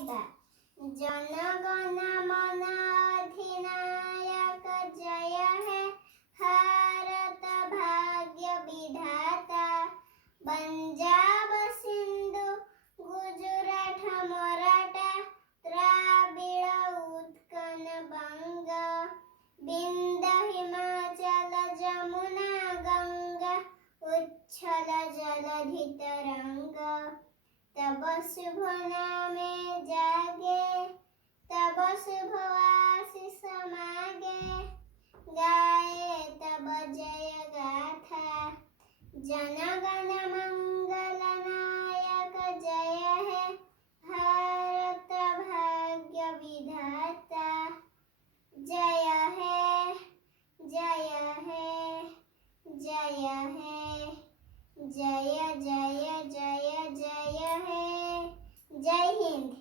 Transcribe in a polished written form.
गाएगा। जन गण मन अधिनायक जय है भारत भाग्य विधाता। पंजाब सिंधु गुजरात मराठा द्राविड़ उत्कल बंग। विंध्य हिमाचल जमुना गंगा उच्छल जलधि तरंग। तब शुभ नामे जागे तब शुभ आशीष मागे। गाए तब जय गाथा जन गण मंगल नायक जय है भारत भाग्य विधाता। जय है जय है जय है जय जय जय जय है। जय हिंद।